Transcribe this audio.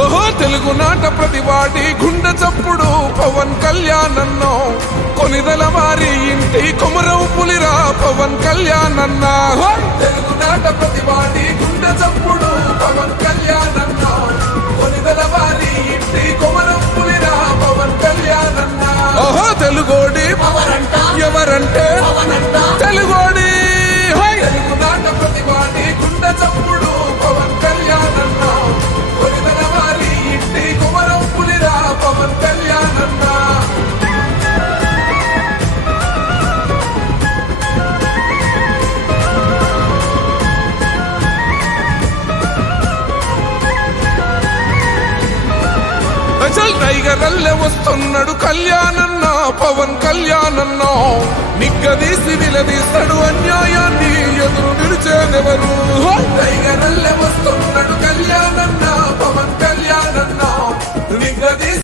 ఓహో తెలుగునాట ప్రతివాడి గుండె చప్పుడు పవన్ కళ్యాణ్ అన్నో కొనిదల వారి ఇంటి కొమరవు పులిరా పవన్ కళ్యాణ్ అన్న తెలుగునాట ప్రతివాడి గుండె చప్పుడు పవన్ కళ్యాణ్ అన్నో కొనిదల వారి ఇంటి కొమరవు పులిరా పవన్ కళ్యాణ్ అన్న ఓహో తెలుగోడి ఎవరంటే తెలుగోడి తెలుగునాట ప్రతివాడి గుండె చప్పుడు పవన్ కళ్యాణ్ అన్నో కొనిదల వారి ఇంటి కొమరవు పులిరా పవన్ కళ్యాణ్ అన్న అసలు టైగర్ అల్లె వస్తున్నాడు కళ్యాణన్న పవన్ కళ్యాణన్న నిగ్గదీసి నిలదీస్తాడు అన్యాయాన్ని ఎదురు నిలిచేదెవరు టైగర్ అల్లె వస్తున్నాడు కళ్యాణన్న